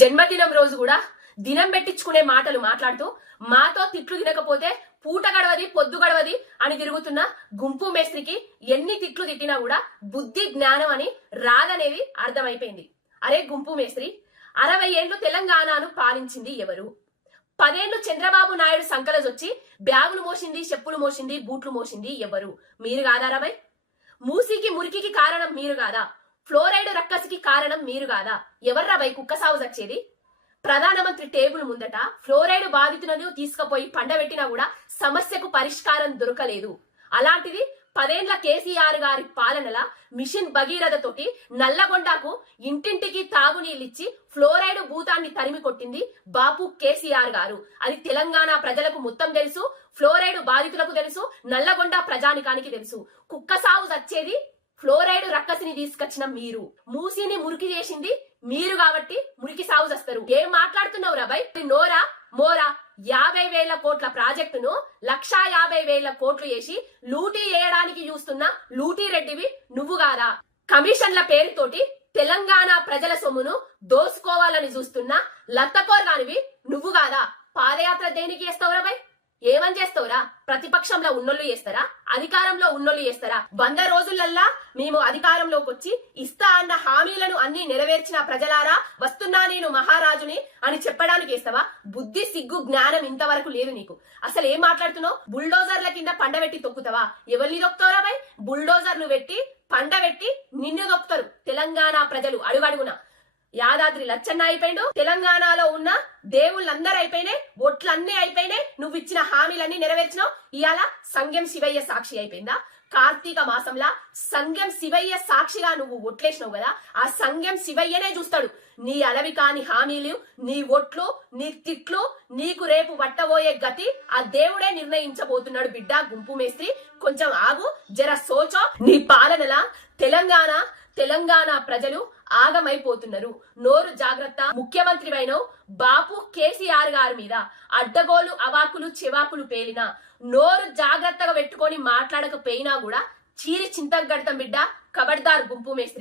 జన్మదినం రోజు కూడా దినం పెట్టించుకునే మాటలు మాట్లాడుతూ మాతో తిట్లు తినకపోతే పూట గడవది పొద్దు గడవది అని తిరుగుతున్న గుంపు మేస్త్రికి ఎన్ని తిట్లు తిట్టినా కూడా బుద్ధి జ్ఞానం అని రాదనేది అర్థమైపోయింది. అరే గుంపు మేస్త్రి, 60 ఏళ్లు తెలంగాణను పాలించింది ఎవరు? 10 ఏళ్లు చంద్రబాబు నాయుడు సంకలజొచ్చి బ్యాగులు మోసింది, చెప్పులు మోసింది, బూట్లు మోసింది ఎవరు? మీరు కాదా రబై? మూసికి మురికికి కారణం మీరు కాదా? ఫ్లోరైడ్ రక్కసికి కారణం మీరు కాదా? ఎవర్రా బై కుక్క సాగు వచ్చేది? ప్రధానమంత్రి టేబుల్ ముందట ఫ్లోరైడ్ బాధితులను తీసుకుపోయి పండబెట్టినా కూడా సమస్యకు పరిష్కారం దొరకలేదు. అలాంటిది 10 ఏళ్ల కేసీఆర్ గారి పాలనల మిషన్ భగీరథ తోటి నల్లగొండకు ఇంటింటికి తాగునీళ్ళిచ్చి ఫ్లోరైడ్ భూతాన్ని తరిమి కొట్టింది బాపు కేసీఆర్ గారు. అది తెలంగాణ ప్రజలకు మొత్తం తెలుసు, ఫ్లోరైడ్ బాధితులకు తెలుసు, నల్లగొండ ప్రజానికానికి తెలుసు. కుక్క సాగు వచ్చేది ఫ్లోరైడ్ రక్కసిని తీసుకొచ్చిన మీరు, మూసిని మురికి చేసింది మీరు కాబట్టి మురికి సాగు చేస్తారు. ఏం మాట్లాడుతున్నావు రాబాయ్? నోరా మోరా 50,000 కోట్ల ప్రాజెక్టును 1,50,000 కోట్లు చేసి లూటీ చేయడానికి చూస్తున్న లూటీ రెడ్డివి నువ్వు కాదా? కమిషన్ల పేరుతోటి తెలంగాణ ప్రజల సొమ్మును దోసుకోవాలని చూస్తున్న లత్తకోర్గానివి నువ్వు కాదా? పాదయాత్ర దేనికి చేస్తావు రాబాయ్? ఏమని చేస్తావురా? ప్రతిపక్షంలో ఉన్నోళ్ళు చేస్తారా? అధికారంలో ఉన్నోళ్ళు చేస్తారా? 100 రోజులల్లా మేము అధికారంలోకి వచ్చి ఇస్తా అన్న హామీలను అన్ని నెరవేర్చిన ప్రజలారా వస్తున్నా నేను మహారాజుని అని చెప్పడానికి వేస్తావా? బుద్ధి సిగ్గు జ్ఞానం ఇంతవరకు లేదు నీకు. అసలు ఏం మాట్లాడుతున్నావు? బుల్డోజర్ల కింద పండబెట్టి తొక్కుతావా? ఎవరిని తొక్కుతావురా బాయ్? బుల్డోజర్లు పెట్టి పండబెట్టి నిన్ను తొక్కుతారు తెలంగాణ ప్రజలు అడుగడుగునా. యాదాద్రి లచ్చన్న అయిపోయిండు, తెలంగాణలో ఉన్న దేవుళ్ళందరూ అయిపోయినాయి, ఒట్లన్నీ అయిపోయినాయి, నువ్వు ఇచ్చిన హామీలన్నీ నెరవేర్చినావు. ఇవాళ సంగెం శివయ్య సాక్షి అయిపోయిందా? కార్తీక మాసంలా సంగెం శివయ్య సాక్షిగా నువ్వు ఒట్లేసినావు కదా, ఆ సంగెం శివయ్యనే చూస్తాడు నీ అలవి కాని హామీలు, నీ ఒట్లు, నీ తిట్లు, నీకు రేపు పట్టబోయే గతి ఆ దేవుడే నిర్ణయించబోతున్నాడు. బిడ్డ గుంపు మేస్త్రి, కొంచెం ఆగు, జర సోచో. నీ పాలనలా తెలంగాణ ప్రజలు ఆగమైపోతున్నారు. నోరు జాగ్రత్త. ముఖ్యమంత్రి అయినవు బాపు కేసీఆర్ గారి మీద అడ్డగోలు అవాకులు చెవాకులు పేలినా నోరు జాగ్రత్తగా పెట్టుకొని మాట్లాడకపోయినా కూడా చీరి చింతగడతాం బిడ్డ. ఖబర్దార్ గుంపు మేస్త్రి.